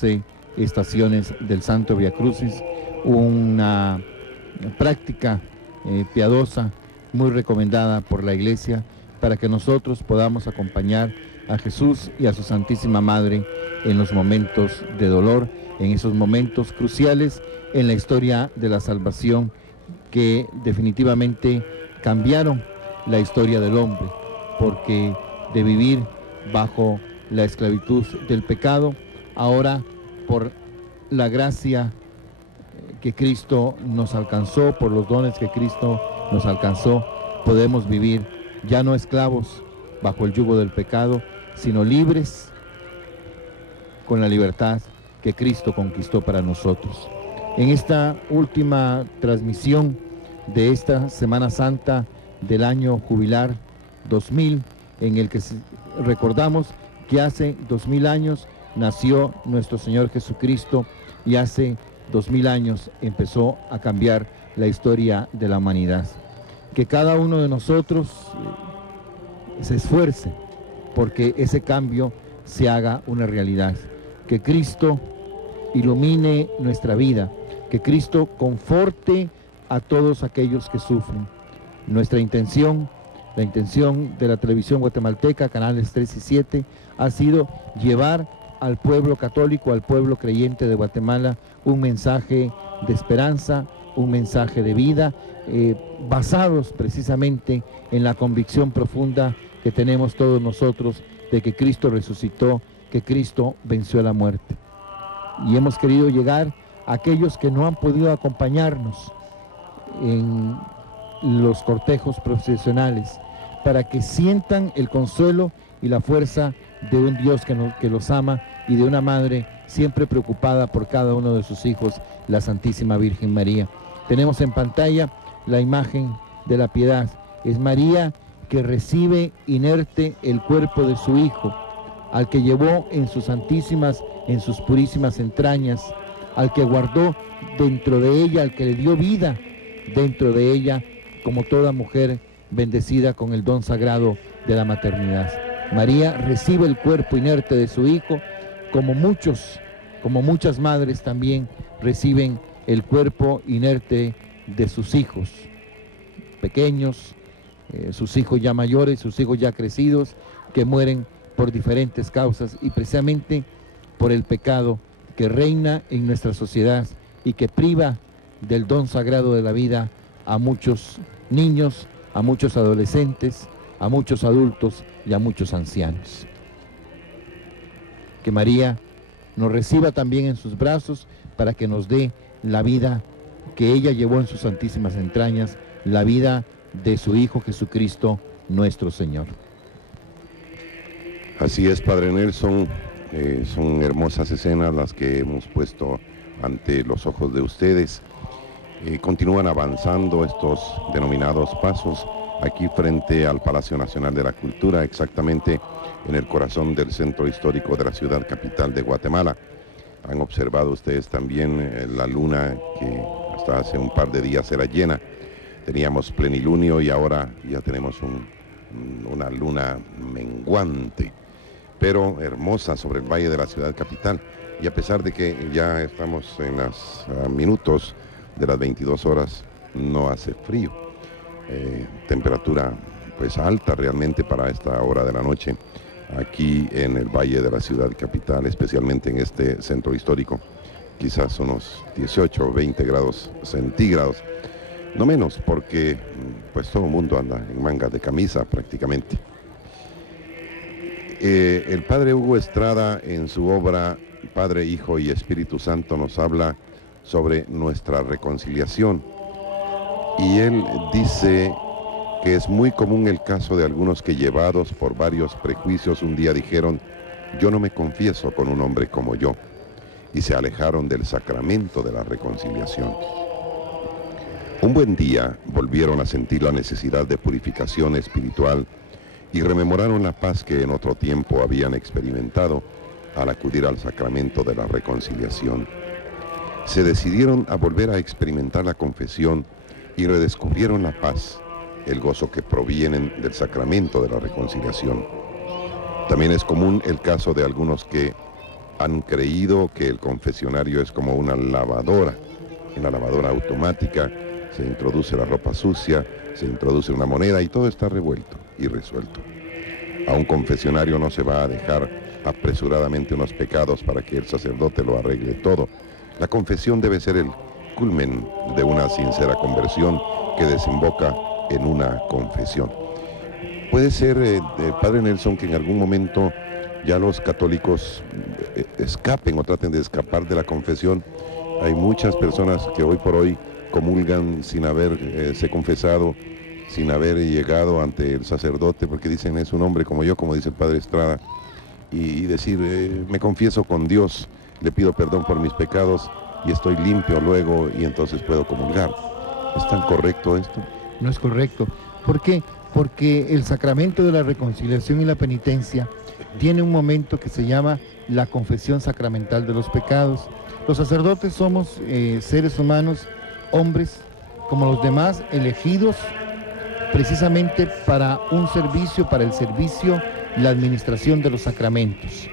12 estaciones del Santo Vía Crucis, una práctica piadosa muy recomendada por la Iglesia para que nosotros podamos acompañar a Jesús y a su Santísima Madre en los momentos de dolor, en esos momentos cruciales en la historia de la salvación que definitivamente cambiaron la historia del hombre, porque de vivir bajo la esclavitud del pecado, ahora por la gracia que Cristo nos alcanzó, por los dones que Cristo nos alcanzó, podemos vivir ya no esclavos bajo el yugo del pecado, sino libres con la libertad que Cristo conquistó para nosotros. En esta última transmisión de esta Semana Santa del año jubilar 2000, en el que recordamos que hace 2000 años nació nuestro Señor Jesucristo y hace 2000 años empezó a cambiar la historia de la humanidad. Que cada uno de nosotros se esfuerce porque ese cambio se haga una realidad. Que Cristo ilumine nuestra vida, que Cristo conforte a todos aquellos que sufren. Nuestra intención, la intención de la televisión guatemalteca, canales 3 y 7, ha sido llevar al pueblo católico, al pueblo creyente de Guatemala, un mensaje de esperanza, un mensaje de vida, basados precisamente en la convicción profunda que tenemos todos nosotros de que Cristo resucitó, que Cristo venció a la muerte. Y hemos querido llegar a aquellos que no han podido acompañarnos en los cortejos procesionales, para que sientan el consuelo y la fuerza de un Dios que los ama y de una madre siempre preocupada por cada uno de sus hijos, la Santísima Virgen María. Tenemos en pantalla la imagen de la piedad. Es María que recibe inerte el cuerpo de su Hijo, al que llevó en sus santísimas, en sus purísimas entrañas, al que guardó dentro de ella, al que le dio vida dentro de ella, como toda mujer bendecida con el don sagrado de la maternidad. María recibe el cuerpo inerte de su Hijo, como muchas madres también reciben el cuerpo inerte de sus hijos pequeños, sus hijos ya mayores, sus hijos ya crecidos, que mueren por diferentes causas y precisamente por el pecado que reina en nuestra sociedad y que priva del don sagrado de la vida a muchos niños, a muchos adolescentes, a muchos adultos y a muchos ancianos. Que María nos reciba también en sus brazos para que nos dé la vida que ella llevó en sus santísimas entrañas, la vida de su Hijo Jesucristo, nuestro Señor. Así es, Padre Nelson, son hermosas escenas las que hemos puesto ante los ojos de ustedes. Continúan avanzando estos denominados pasos aquí frente al Palacio Nacional de la Cultura, exactamente en el corazón del centro histórico de la ciudad capital de Guatemala. Han observado ustedes también la luna que hasta hace un par de días era llena. Teníamos plenilunio y ahora ya tenemos una luna menguante, pero hermosa sobre el valle de la ciudad capital. Y a pesar de que ya estamos en los minutos de las 22 horas, no hace frío. Temperatura pues alta realmente para esta hora de la noche aquí en el valle de la ciudad capital, especialmente en este centro histórico, quizás unos 18 o 20 grados centígrados, no menos, porque pues todo el mundo anda en mangas de camisa prácticamente. El padre Hugo Estrada, en su obra Padre, Hijo y Espíritu Santo, nos habla sobre nuestra reconciliación, y él dice que es muy común el caso de algunos que, llevados por varios prejuicios, un día dijeron: yo no me confieso con un hombre como yo, y se alejaron del sacramento de la reconciliación. Un buen día volvieron a sentir la necesidad de purificación espiritual y rememoraron la paz que en otro tiempo habían experimentado al acudir al sacramento de la reconciliación. Se decidieron a volver a experimentar la confesión y redescubrieron la paz, el gozo que provienen del sacramento de la reconciliación. También es común el caso de algunos que, han creído que el confesionario es como una lavadora. En la lavadora automática se introduce la ropa sucia, se introduce una moneda y todo está revuelto y resuelto. A un confesionario no se va a dejar apresuradamente unos pecados para que el sacerdote lo arregle todo. La confesión debe ser el culmen de una sincera conversión que desemboca en una confesión. Puede ser, Padre Nelson, que en algún momento ya los católicos escapen o traten de escapar de la confesión. Hay muchas personas que hoy por hoy comulgan sin haberse confesado, sin haber llegado ante el sacerdote, porque dicen es un hombre como yo, como dice el Padre Estrada, y decir me confieso con Dios, le pido perdón por mis pecados y estoy limpio luego y entonces puedo comulgar. ¿Es tan correcto esto? No es correcto. ¿Por qué? Porque el sacramento de la reconciliación y la penitencia tiene un momento que se llama la confesión sacramental de los pecados. Los sacerdotes somos seres humanos, hombres, como los demás, elegidos precisamente para un servicio, para el servicio, la administración de los sacramentos.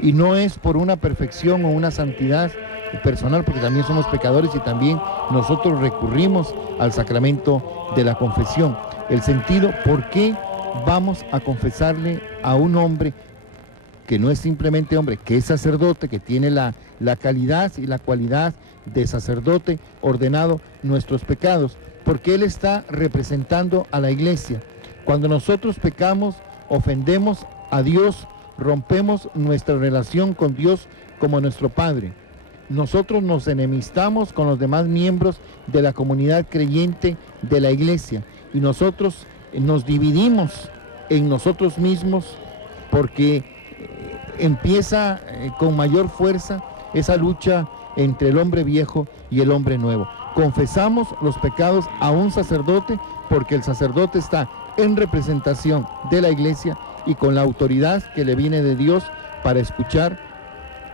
Y no es por una perfección o una santidad personal, porque también somos pecadores y también nosotros recurrimos al sacramento de la confesión. El sentido, ¿por qué vamos a confesarle a un hombre que no es simplemente hombre, que es sacerdote, que tiene la calidad y la cualidad de sacerdote ordenado nuestros pecados? Porque él está representando a la iglesia. Cuando nosotros pecamos, ofendemos a Dios, rompemos nuestra relación con Dios como nuestro Padre. Nosotros nos enemistamos con los demás miembros de la comunidad creyente de la iglesia y nosotros nos dividimos en nosotros mismos porque empieza con mayor fuerza esa lucha entre el hombre viejo y el hombre nuevo. Confesamos los pecados a un sacerdote porque el sacerdote está en representación de la iglesia y con la autoridad que le viene de Dios para escuchar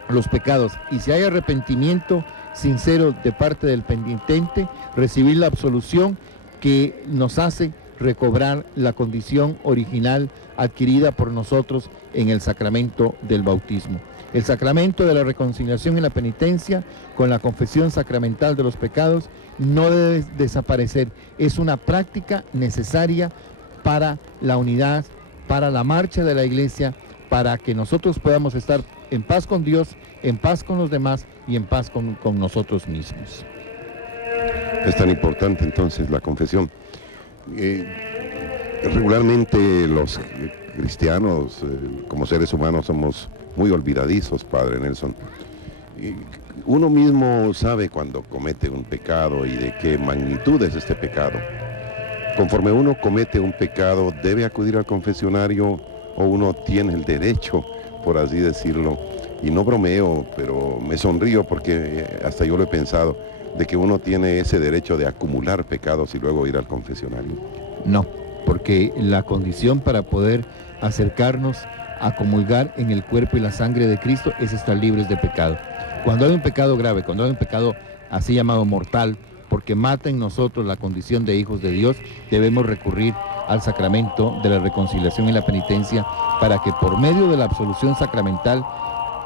los pecados. Y si hay arrepentimiento sincero de parte del penitente, recibir la absolución que nos hace recobrar la condición original adquirida por nosotros en el sacramento del bautismo. El sacramento de la reconciliación y la penitencia con la confesión sacramental de los pecados no debe desaparecer. Es una práctica necesaria para la unidad, para la marcha de la iglesia, para que nosotros podamos estar en paz con Dios, en paz con los demás y en paz con nosotros mismos. Es tan importante entonces la confesión. Regularmente los cristianos, como seres humanos, somos muy olvidadizos, Padre Nelson. Uno mismo sabe cuando comete un pecado y de qué magnitud es este pecado. Conforme uno comete un pecado, ¿debe acudir al confesionario o uno tiene el derecho, por así decirlo? Y no bromeo, pero me sonrío porque hasta yo lo he pensado, de que uno tiene ese derecho de acumular pecados y luego ir al confesionario. No, porque la condición para poder acercarnos a comulgar en el cuerpo y la sangre de Cristo es estar libres de pecado. Cuando hay un pecado grave, cuando hay un pecado así llamado mortal, porque mata en nosotros la condición de hijos de Dios, debemos recurrir al sacramento de la reconciliación y la penitencia para que por medio de la absolución sacramental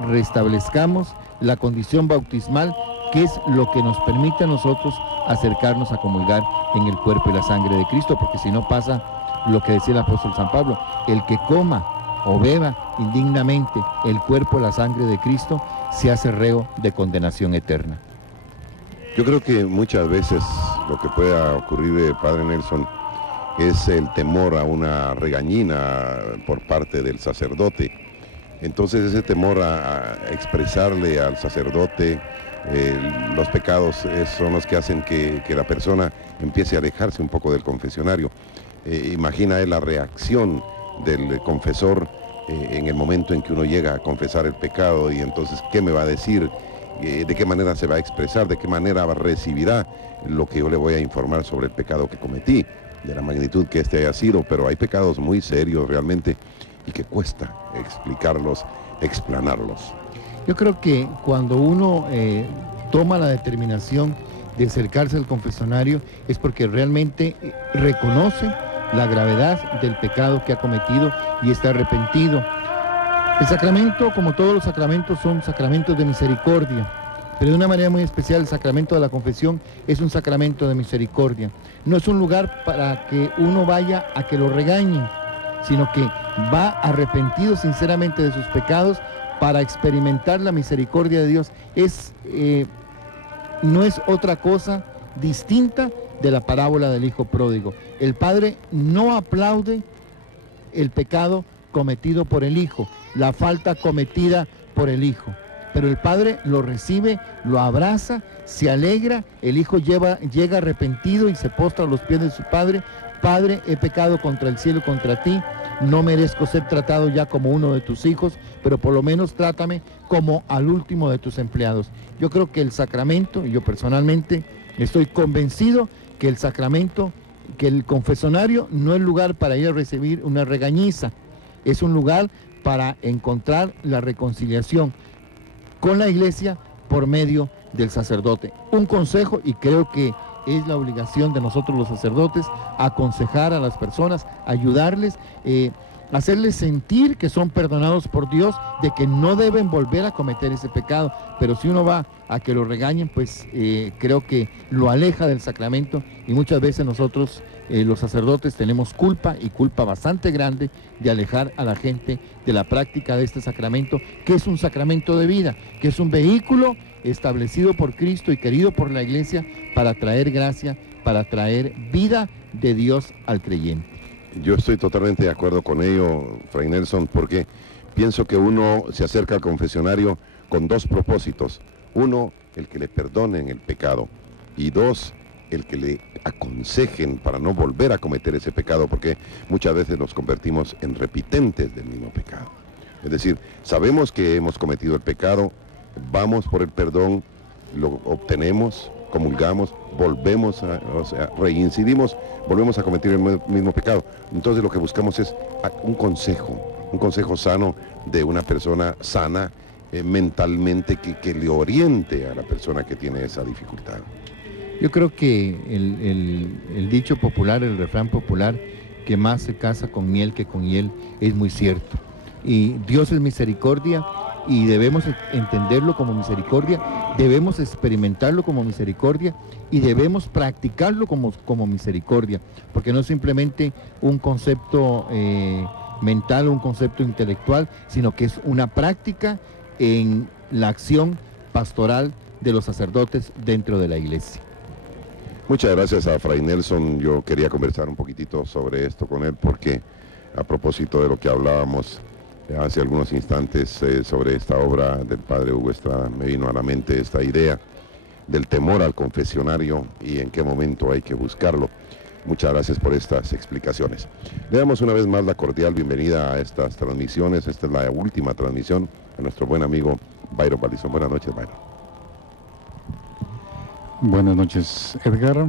restablezcamos la condición bautismal, que es lo que nos permite a nosotros acercarnos a comulgar en el cuerpo y la sangre de Cristo, porque si no pasa lo que decía el apóstol San Pablo: el que coma o beba indignamente el cuerpo y la sangre de Cristo se hace reo de condenación eterna. Yo creo que muchas veces lo que pueda ocurrir, Padre Nelson, es el temor a una regañina por parte del sacerdote. Entonces ese temor a expresarle al sacerdote los pecados son los que hacen que la persona empiece a alejarse un poco del confesionario. Imagina la reacción del confesor en el momento en que uno llega a confesar el pecado, y entonces ¿qué me va a decir? ¿De qué manera se va a expresar? ¿De qué manera recibirá lo que yo le voy a informar sobre el pecado que cometí? De la magnitud que este haya sido, pero hay pecados muy serios realmente y que cuesta explicarlos, explanarlos. Yo creo que cuando uno toma la determinación de acercarse al confesionario es porque realmente reconoce la gravedad del pecado que ha cometido y está arrepentido. El sacramento, como todos los sacramentos, son sacramentos de misericordia, pero de una manera muy especial el sacramento de la confesión es un sacramento de misericordia. No es un lugar para que uno vaya a que lo regañen, sino que va arrepentido sinceramente de sus pecados para experimentar la misericordia de Dios. No es otra cosa distinta de la parábola del hijo pródigo. El padre no aplaude el pecado cometido por el hijo, la falta cometida por el hijo, pero el padre lo recibe, lo abraza, se alegra, el hijo llega arrepentido y se postra a los pies de su padre. Padre, he pecado contra el cielo y contra ti, no merezco ser tratado ya como uno de tus hijos, pero por lo menos trátame como al último de tus empleados. Yo creo que el sacramento, y yo personalmente estoy convencido que el sacramento, que el confesionario no es lugar para ir a recibir una regañiza, es un lugar para encontrar la reconciliación con la iglesia por medio del sacerdote. Un consejo, y creo que es la obligación de nosotros los sacerdotes, aconsejar a las personas, ayudarles, hacerles sentir que son perdonados por Dios, de que no deben volver a cometer ese pecado, pero si uno va a que lo regañen, pues creo que lo aleja del sacramento, y muchas veces nosotros los sacerdotes tenemos culpa, y culpa bastante grande, de alejar a la gente de la práctica de este sacramento, que es un sacramento de vida, que es un vehículo establecido por Cristo y querido por la Iglesia para traer gracia, para traer vida de Dios al creyente. Yo estoy totalmente de acuerdo con ello, Fray Nelson, porque pienso que uno se acerca al confesionario con dos propósitos. Uno, el que le perdonen el pecado, y dos, el que le aconsejen para no volver a cometer ese pecado, porque muchas veces nos convertimos en repitentes del mismo pecado. Es decir, sabemos que hemos cometido el pecado, vamos por el perdón, lo obtenemos, comulgamos, volvemos reincidimos, volvemos a cometer el mismo pecado. Entonces lo que buscamos es un consejo sano de una persona sana mentalmente, que le oriente a la persona que tiene esa dificultad. Yo creo que el dicho popular, el refrán popular, que más se casa con miel que con hiel, es muy cierto. Y Dios es misericordia, y debemos entenderlo como misericordia, debemos experimentarlo como misericordia, y debemos practicarlo como misericordia, porque no es simplemente un concepto mental o un concepto intelectual, sino que es una práctica en la acción pastoral de los sacerdotes dentro de la iglesia. Muchas gracias a Fray Nelson. Yo quería conversar un poquitito sobre esto con él, porque a propósito de lo que hablábamos hace algunos instantes sobre esta obra del padre Hugo Estrada, me vino a la mente esta idea del temor al confesionario y en qué momento hay que buscarlo. Muchas gracias por estas explicaciones. Le damos una vez más la cordial bienvenida a estas transmisiones. Esta es la última transmisión a nuestro buen amigo Byron Valdizón. Buenas noches, Byron. Buenas noches, Edgar,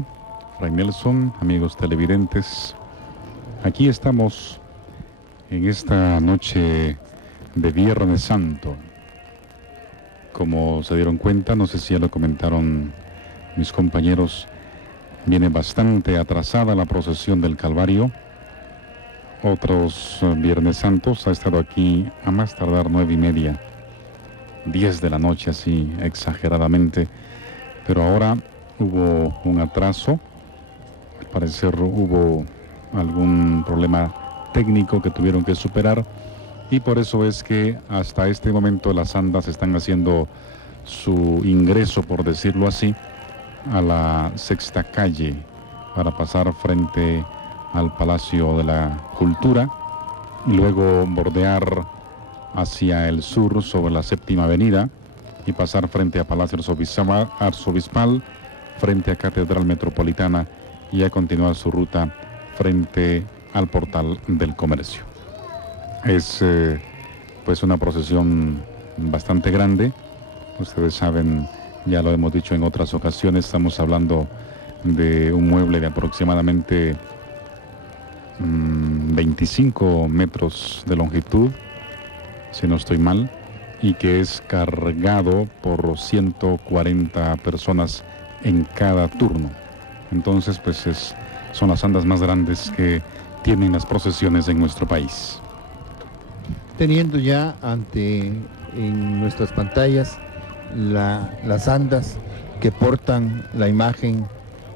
Fray Nelson, amigos televidentes. Aquí estamos en esta noche de Viernes Santo. Como se dieron cuenta, no sé si ya lo comentaron mis compañeros, viene bastante atrasada la procesión del Calvario. Otros Viernes Santos ha estado aquí a más tardar 9:30, 10 de la noche, así exageradamente. Pero ahora hubo un atraso, al parecer hubo algún problema técnico que tuvieron que superar, y por eso es que hasta este momento las andas están haciendo su ingreso, por decirlo así, a la Sexta Calle para pasar frente al Palacio de la Cultura y luego bordear hacia el sur sobre la Séptima Avenida y pasar frente a Palacio Arzobispal, frente a Catedral Metropolitana, y a continuar su ruta frente al Portal del Comercio. Es pues una procesión bastante grande. Ustedes saben, ya lo hemos dicho en otras ocasiones, estamos hablando de un mueble de aproximadamente 25 metros de longitud, si no estoy mal, y que es cargado por 140 personas en cada turno. Entonces, pues son las andas más grandes que tienen las procesiones en nuestro país. teniendo ya en nuestras pantallas las andas que portan la imagen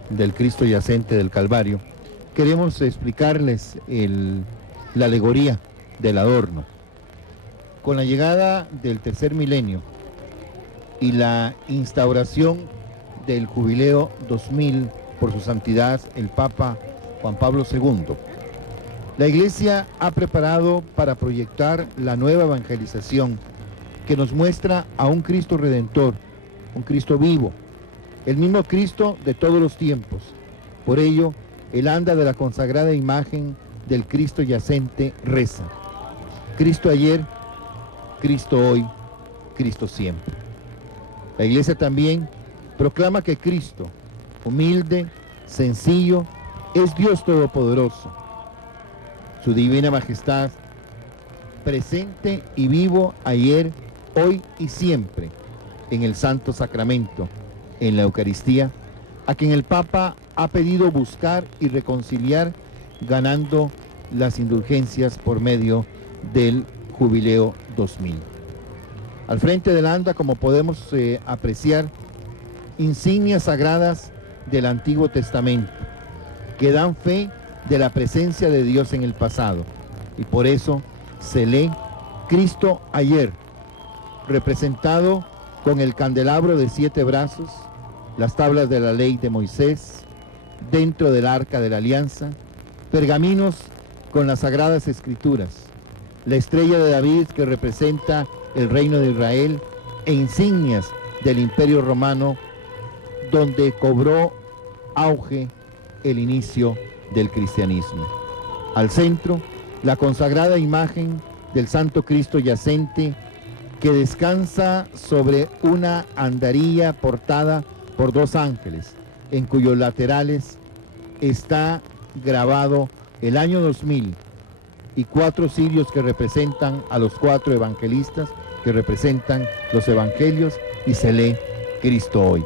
del Cristo yacente del Calvario, queremos explicarles la alegoría del adorno. Con la llegada del tercer milenio y la instauración del Jubileo 2000 por su santidad el Papa Juan Pablo II, la Iglesia ha preparado para proyectar la nueva evangelización que nos muestra a un Cristo Redentor, un Cristo vivo, el mismo Cristo de todos los tiempos. Por ello, el anda de la consagrada imagen del Cristo yacente reza: Cristo ayer, Cristo hoy, Cristo siempre. La Iglesia también proclama que Cristo, humilde, sencillo, es Dios Todopoderoso. Su divina majestad, presente y vivo ayer, hoy y siempre, en el Santo Sacramento, en la Eucaristía, a quien el Papa ha pedido buscar y reconciliar, ganando las indulgencias por medio del Jubileo 2000. Al frente del anda, como podemos apreciar, insignias sagradas del Antiguo Testamento, que dan fe de la presencia de Dios en el pasado, y por eso se lee Cristo ayer, representado con el candelabro de 7 brazos, las tablas de la ley de Moisés, dentro del arca de la alianza, pergaminos con las sagradas escrituras, la estrella de David que representa el reino de Israel e insignias del Imperio Romano, donde cobró auge el inicio del cristianismo. Al centro, la consagrada imagen del Santo Cristo yacente que descansa sobre una andarilla portada por 2 ángeles, en cuyos laterales está grabado el año 2000 y 4 cirios que representan a los 4 evangelistas, que representan los evangelios, y se lee Cristo hoy.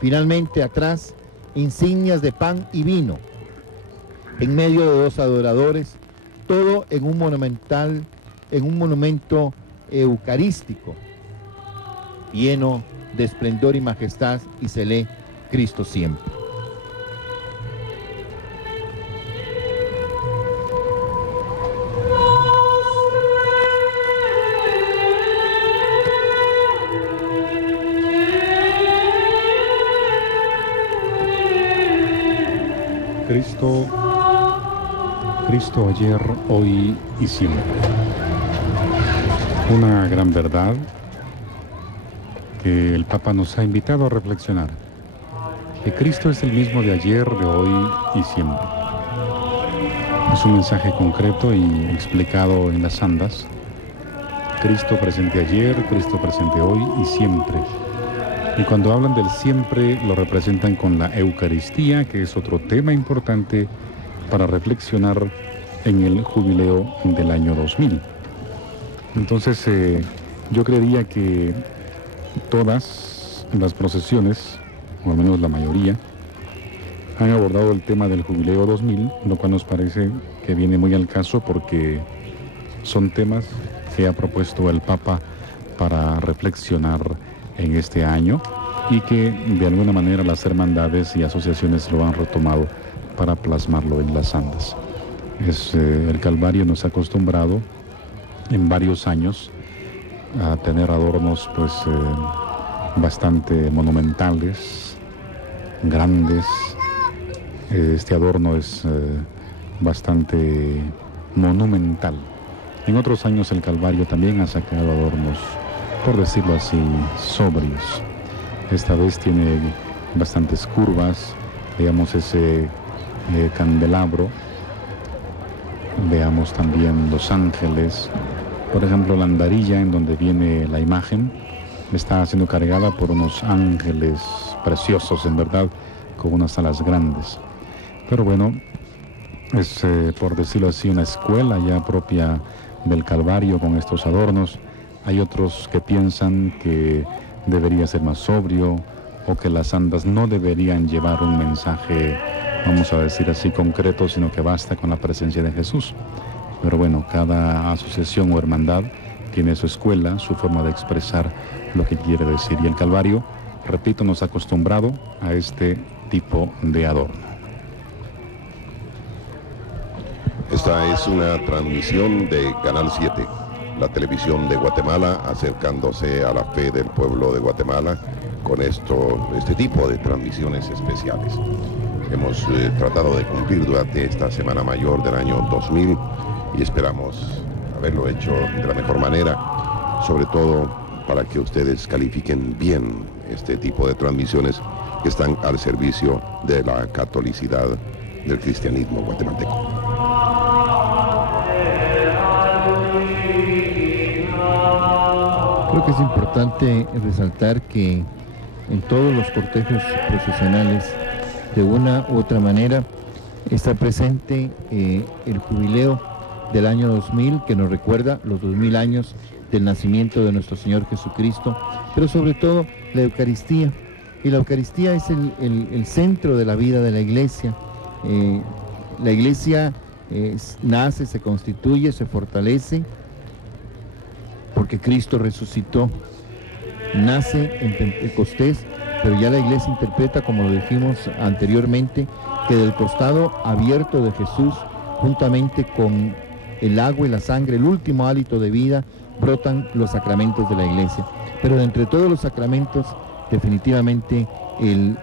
Finalmente, atrás, insignias de pan y vino, en medio de 2 adoradores, todo en un monumento eucarístico, lleno de esplendor y majestad, y se lee Cristo siempre. Cristo ayer, hoy y siempre. Una gran verdad que el Papa nos ha invitado a reflexionar. Que Cristo es el mismo de ayer, de hoy y siempre. Es un mensaje concreto y explicado en las andas. Cristo presente ayer, Cristo presente hoy y siempre. Y cuando hablan del siempre, lo representan con la Eucaristía, que es otro tema importante para reflexionar en el jubileo del año 2000. Entonces, yo creería que todas las procesiones, o al menos la mayoría, han abordado el tema del jubileo 2000, lo cual nos parece que viene muy al caso porque son temas que ha propuesto el Papa para reflexionar en este año y que de alguna manera las hermandades y asociaciones lo han retomado para plasmarlo en las andas. El Calvario nos ha acostumbrado en varios años a tener adornos pues bastante monumentales, grandes. Este adorno es bastante monumental. En otros años el Calvario también ha sacado adornos, por decirlo así, sobrios. Esta vez tiene bastantes curvas. Veamos ese candelabro. Veamos también los ángeles. Por ejemplo, la andarilla en donde viene la imagen está siendo cargada por unos ángeles preciosos, en verdad, con unas alas grandes. Pero bueno, es, por decirlo así, una escuela ya propia del Calvario con estos adornos. Hay otros que piensan que debería ser más sobrio o que las andas no deberían llevar un mensaje, vamos a decir así, concreto, sino que basta con la presencia de Jesús. Pero bueno, cada asociación o hermandad tiene su escuela, su forma de expresar lo que quiere decir. Y el Calvario, repito, nos ha acostumbrado a este tipo de adorno. Esta es una transmisión de Canal 7, la televisión de Guatemala, acercándose a la fe del pueblo de Guatemala con este tipo de transmisiones especiales. Hemos tratado de cumplir durante esta Semana Mayor del año 2000 y esperamos haberlo hecho de la mejor manera, sobre todo para que ustedes califiquen bien este tipo de transmisiones que están al servicio de la catolicidad del cristianismo guatemalteco. Creo que es importante resaltar que en todos los cortejos procesionales, de una u otra manera, está presente el jubileo del año 2000, que nos recuerda los 2000 años del nacimiento de nuestro Señor Jesucristo, pero sobre todo la Eucaristía. Y la Eucaristía es el centro de la vida de la Iglesia. La Iglesia nace, se constituye, se fortalece, porque Cristo resucitó. Nace en Pentecostés, pero ya la Iglesia interpreta, como lo dijimos anteriormente, que del costado abierto de Jesús, juntamente con el agua y la sangre, el último hálito de vida, brotan los sacramentos de la Iglesia. Pero de entre todos los sacramentos, definitivamente el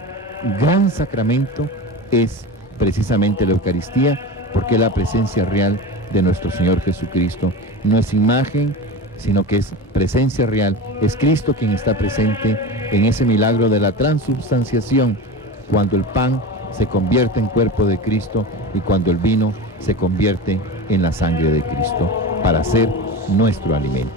gran sacramento es precisamente la Eucaristía, porque es la presencia real de nuestro Señor Jesucristo. No es imagen, sino que es presencia real. Es Cristo quien está presente en ese milagro de la transubstanciación, cuando el pan se convierte en cuerpo de Cristo y cuando el vino se convierte en la sangre de Cristo, para ser nuestro alimento.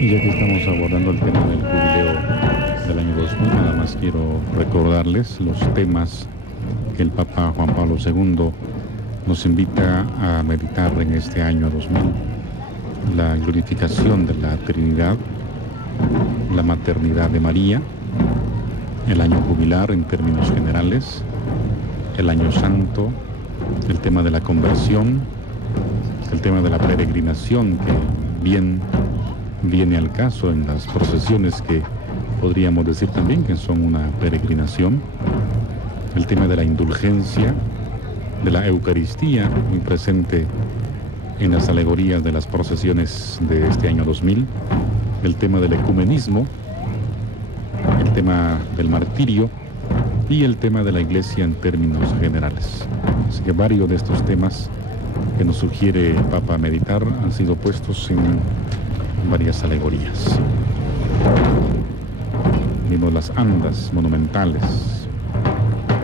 Y ya que estamos abordando el tema del jubileo del año 2000, nada más quiero recordarles los temas que el Papa Juan Pablo II nos invita a meditar en este año 2000. La glorificación de la Trinidad, la maternidad de María, el año jubilar en términos generales, el año santo, el tema de la conversión, el tema de la peregrinación, que bien viene al caso en las procesiones, que podríamos decir también que son una peregrinación, el tema de la indulgencia, de la Eucaristía, muy presente en las alegorías de las procesiones de este año 2000, el tema del ecumenismo, el tema del martirio y el tema de la Iglesia en términos generales. Así que varios de estos temas que nos sugiere el Papa meditar han sido puestos en varias alegorías. Vimos las andas monumentales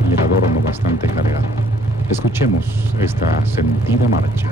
y el adorno bastante cargado. Escuchemos esta sentida marcha.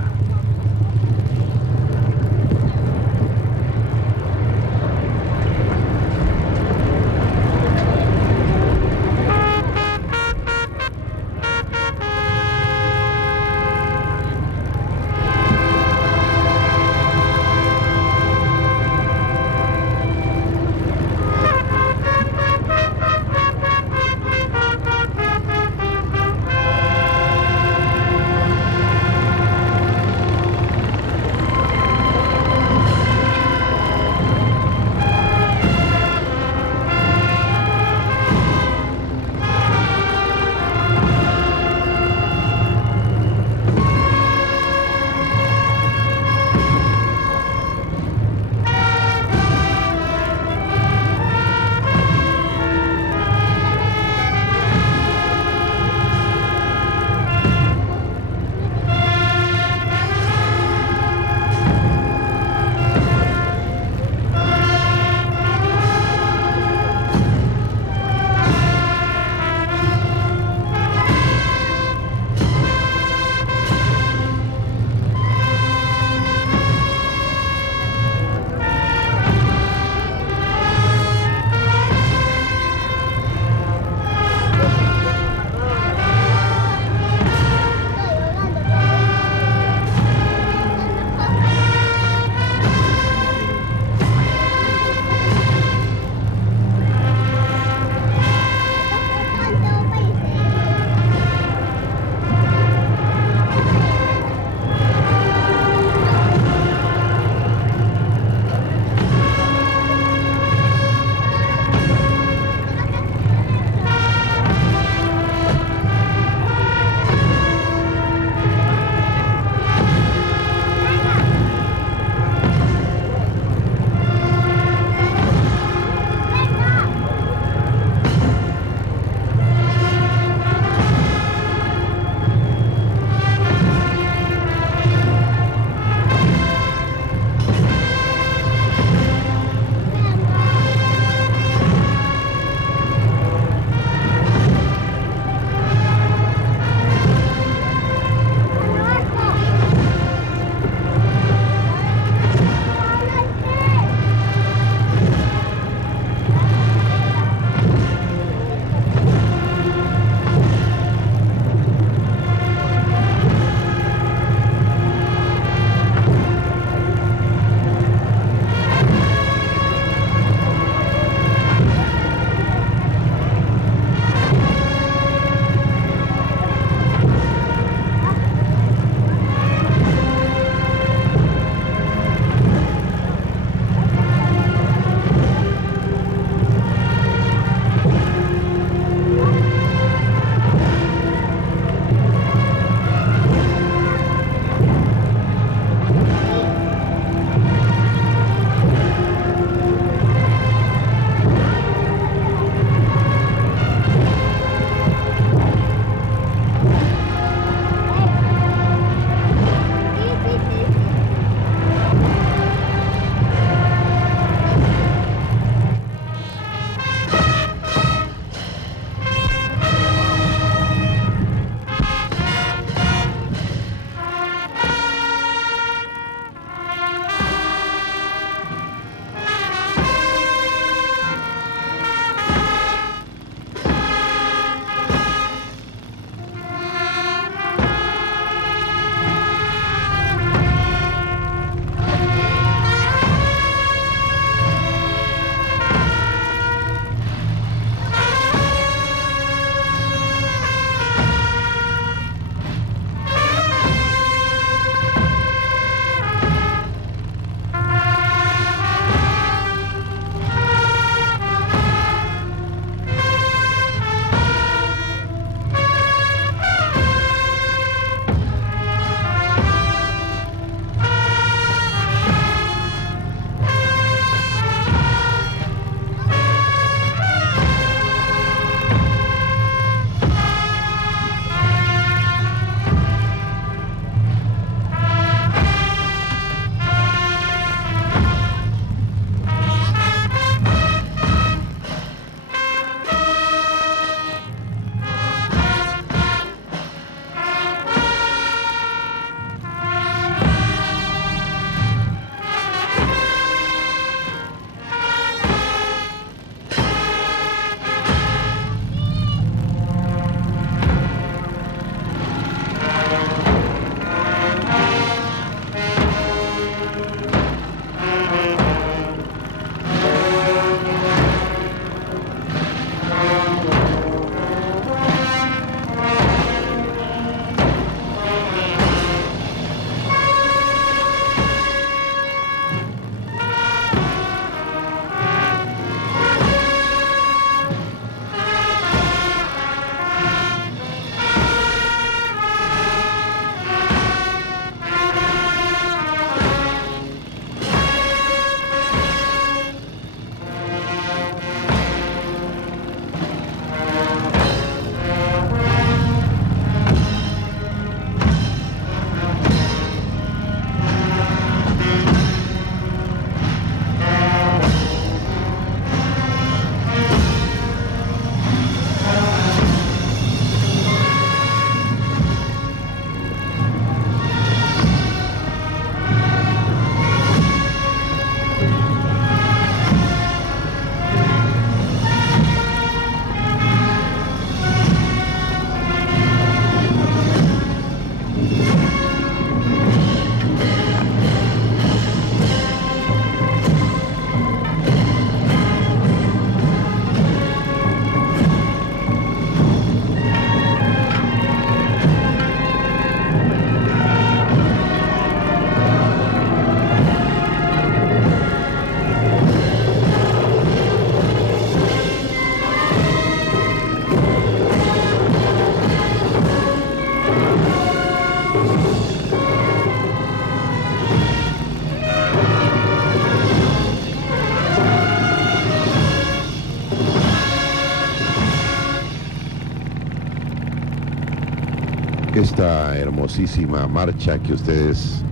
Esta hermosísima marcha que ustedes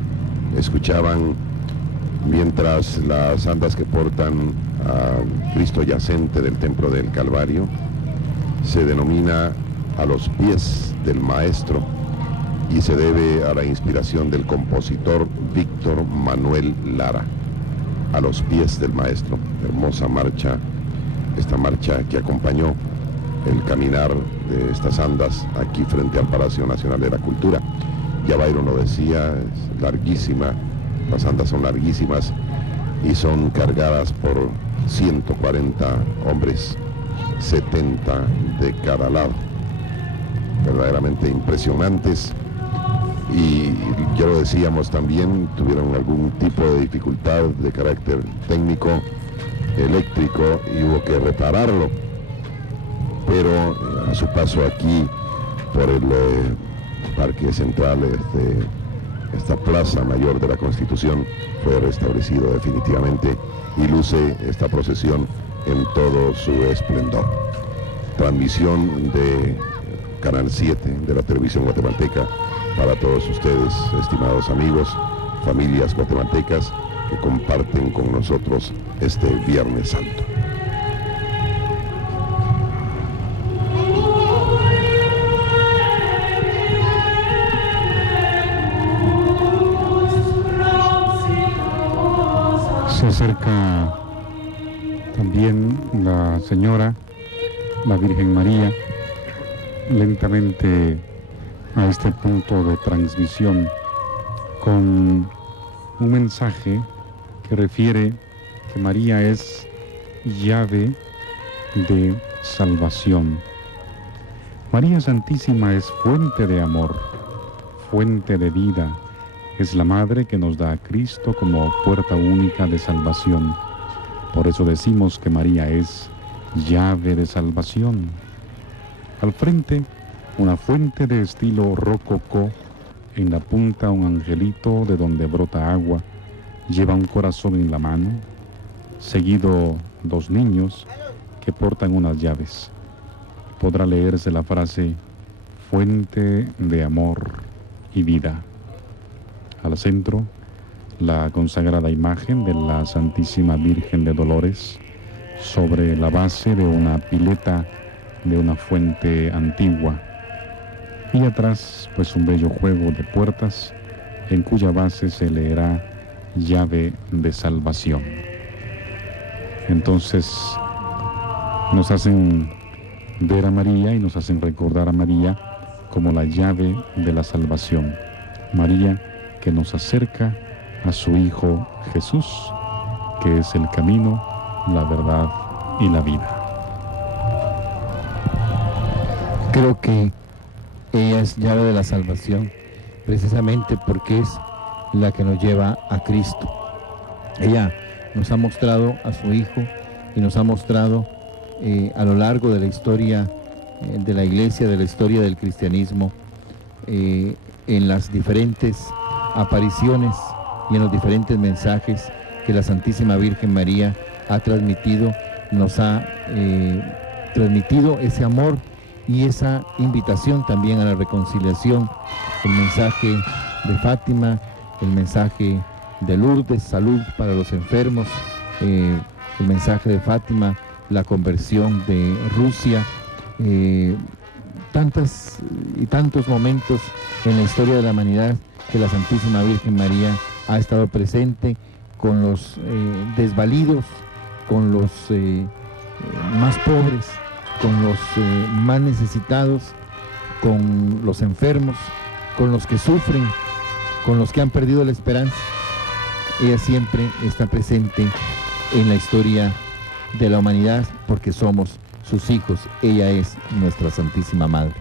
escuchaban mientras las andas que portan a Cristo yacente del Templo del Calvario se denomina A los pies del Maestro y se debe a la inspiración del compositor Víctor Manuel Lara. A los pies del Maestro, hermosa marcha, esta marcha que acompañó el caminar de estas andas aquí frente al Palacio Nacional de la Cultura. Ya Byron lo decía, es larguísima, las andas son larguísimas y son cargadas por 140 hombres, 70 de cada lado, verdaderamente impresionantes. Y ya lo decíamos también, tuvieron algún tipo de dificultad de carácter técnico, eléctrico, y hubo que repararlo, pero a su paso aquí por el Parque Central, esta Plaza Mayor de la Constitución, fue restablecido definitivamente y luce esta procesión en todo su esplendor. Transmisión de Canal 7 de la televisión guatemalteca para todos ustedes, estimados amigos, familias guatemaltecas que comparten con nosotros este Viernes Santo. Se acerca también la Señora, la Virgen María, lentamente a este punto de transmisión con un mensaje que refiere que María es llave de salvación. María Santísima es fuente de amor, fuente de vida. Es la Madre que nos da a Cristo como puerta única de salvación. Por eso decimos que María es llave de salvación. Al frente, una fuente de estilo rococó, en la punta un angelito de donde brota agua, lleva un corazón en la mano, seguido dos niños que portan unas llaves. Podrá leerse la frase, fuente de amor y vida. Al centro, la consagrada imagen de la Santísima Virgen de Dolores sobre la base de una pileta de una fuente antigua. Y atrás, pues un bello juego de puertas en cuya base se leerá llave de salvación. Entonces, nos hacen ver a María y nos hacen recordar a María como la llave de la salvación. María que nos acerca a su Hijo Jesús, que es el camino, la verdad y la vida. Creo que ella es llave de la salvación, precisamente porque es la que nos lleva a Cristo. Ella nos ha mostrado a su Hijo y nos ha mostrado a lo largo de la historia de la Iglesia, de la historia del cristianismo, en las diferentes apariciones y en los diferentes mensajes que la Santísima Virgen María ha transmitido, nos ha transmitido ese amor y esa invitación también a la reconciliación. El mensaje de Fátima, el mensaje de Lourdes, salud para los enfermos, el mensaje de Fátima, la conversión de Rusia, tantas y tantos momentos en la historia de la humanidad que la Santísima Virgen María ha estado presente con los desvalidos, con los más pobres, con los más necesitados, con los enfermos, con los que sufren, con los que han perdido la esperanza. Ella siempre está presente en la historia de la humanidad porque somos sus hijos. Ella es nuestra Santísima Madre.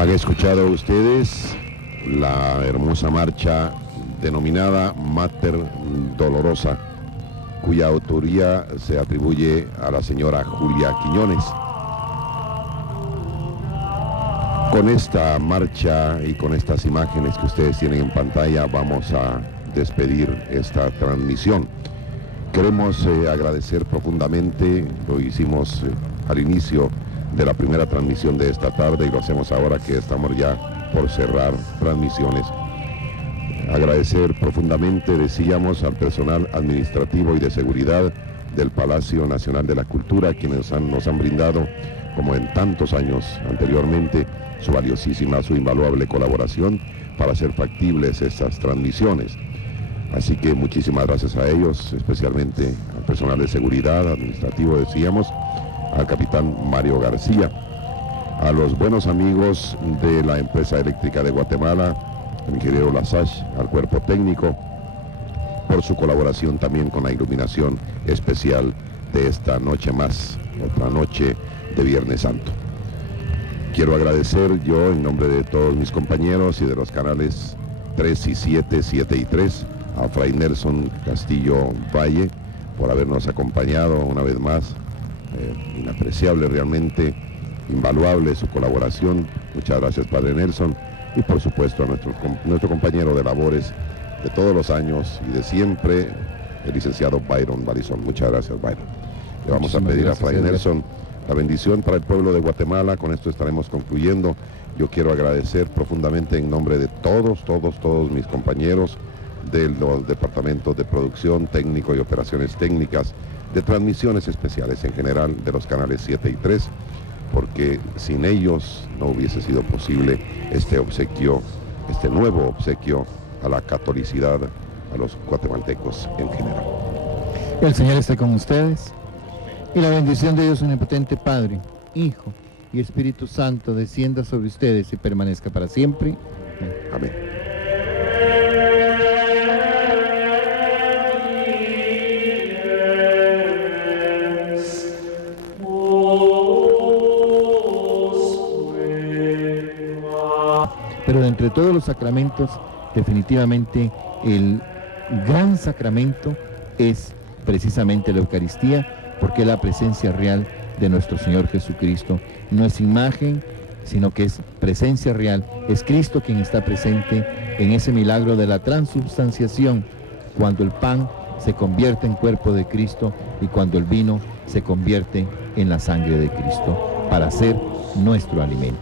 Han escuchado ustedes la hermosa marcha denominada Mater Dolorosa, cuya autoría se atribuye a la señora Julia Quiñones. Con esta marcha y con estas imágenes que ustedes tienen en pantalla vamos a despedir esta transmisión. Queremos agradecer profundamente, lo hicimos al inicio de la primera transmisión de esta tarde y lo hacemos ahora que estamos ya por cerrar transmisiones. Agradecer profundamente, decíamos, al personal administrativo y de seguridad del Palacio Nacional de la Cultura, quienes nos han brindado, como en tantos años anteriormente, su valiosísima, su invaluable colaboración para hacer factibles estas transmisiones. Así que muchísimas gracias a ellos, especialmente al personal de seguridad, administrativo, decíamos, al capitán Mario García, a los buenos amigos de la empresa eléctrica de Guatemala, al ingeniero Lasache, al cuerpo técnico, por su colaboración también con la iluminación especial de esta noche más, otra noche de Viernes Santo. Quiero agradecer yo en nombre de todos mis compañeros y de los canales 3 y 7, 7 y 3, a Fray Nelson Castillo Valle por habernos acompañado una vez más. Inapreciable realmente, invaluable su colaboración. Muchas gracias, Padre Nelson, y por supuesto a nuestro compañero de labores de todos los años y de siempre, el licenciado Byron Balizón. Muchas gracias, Byron. Le vamos a pedir a Fray Nelson la bendición para el pueblo de Guatemala. Con esto estaremos concluyendo. Yo quiero agradecer profundamente en nombre de todos mis compañeros de los departamentos de producción, técnico y operaciones técnicas, de transmisiones especiales en general de los canales 7 y 3, porque sin ellos no hubiese sido posible este obsequio, este nuevo obsequio a la catolicidad, a los guatemaltecos en general. El Señor esté con ustedes y la bendición de Dios omnipotente, Padre, Hijo y Espíritu Santo descienda sobre ustedes y permanezca para siempre. Amén. Pero de entre todos los sacramentos, definitivamente el gran sacramento es precisamente la Eucaristía, porque es la presencia real de nuestro Señor Jesucristo. No es imagen, sino que es presencia real. Es Cristo quien está presente en ese milagro de la transubstanciación, cuando el pan se convierte en cuerpo de Cristo y cuando el vino se convierte en la sangre de Cristo, para ser nuestro alimento.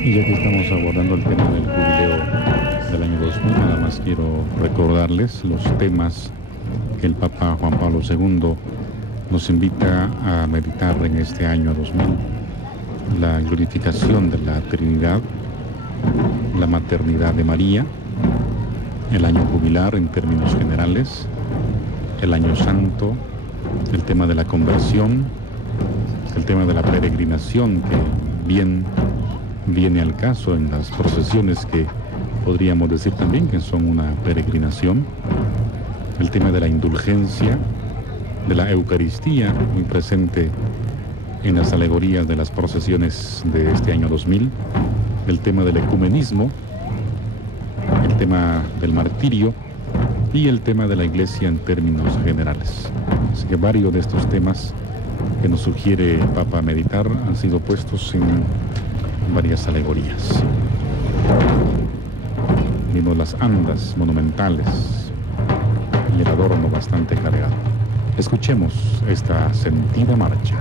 Y ya que estamos abordando el tema del jubileo del año 2000, nada más quiero recordarles los temas que el Papa Juan Pablo II nos invita a meditar en este año 2000. La glorificación de la Trinidad, la maternidad de María, el año jubilar en términos generales, el año santo, el tema de la conversión, el tema de la peregrinación, que bien viene al caso en las procesiones que podríamos decir también que son una peregrinación. El tema de la indulgencia, de la Eucaristía, muy presente en las alegorías de las procesiones de este año 2000. El tema del ecumenismo, el tema del martirio y el tema de la Iglesia en términos generales. Así que varios de estos temas que nos sugiere el Papa meditar han sido puestos en varias alegorías. Vimos las andas monumentales y el adorno bastante cargado. Escuchemos esta sentida marcha.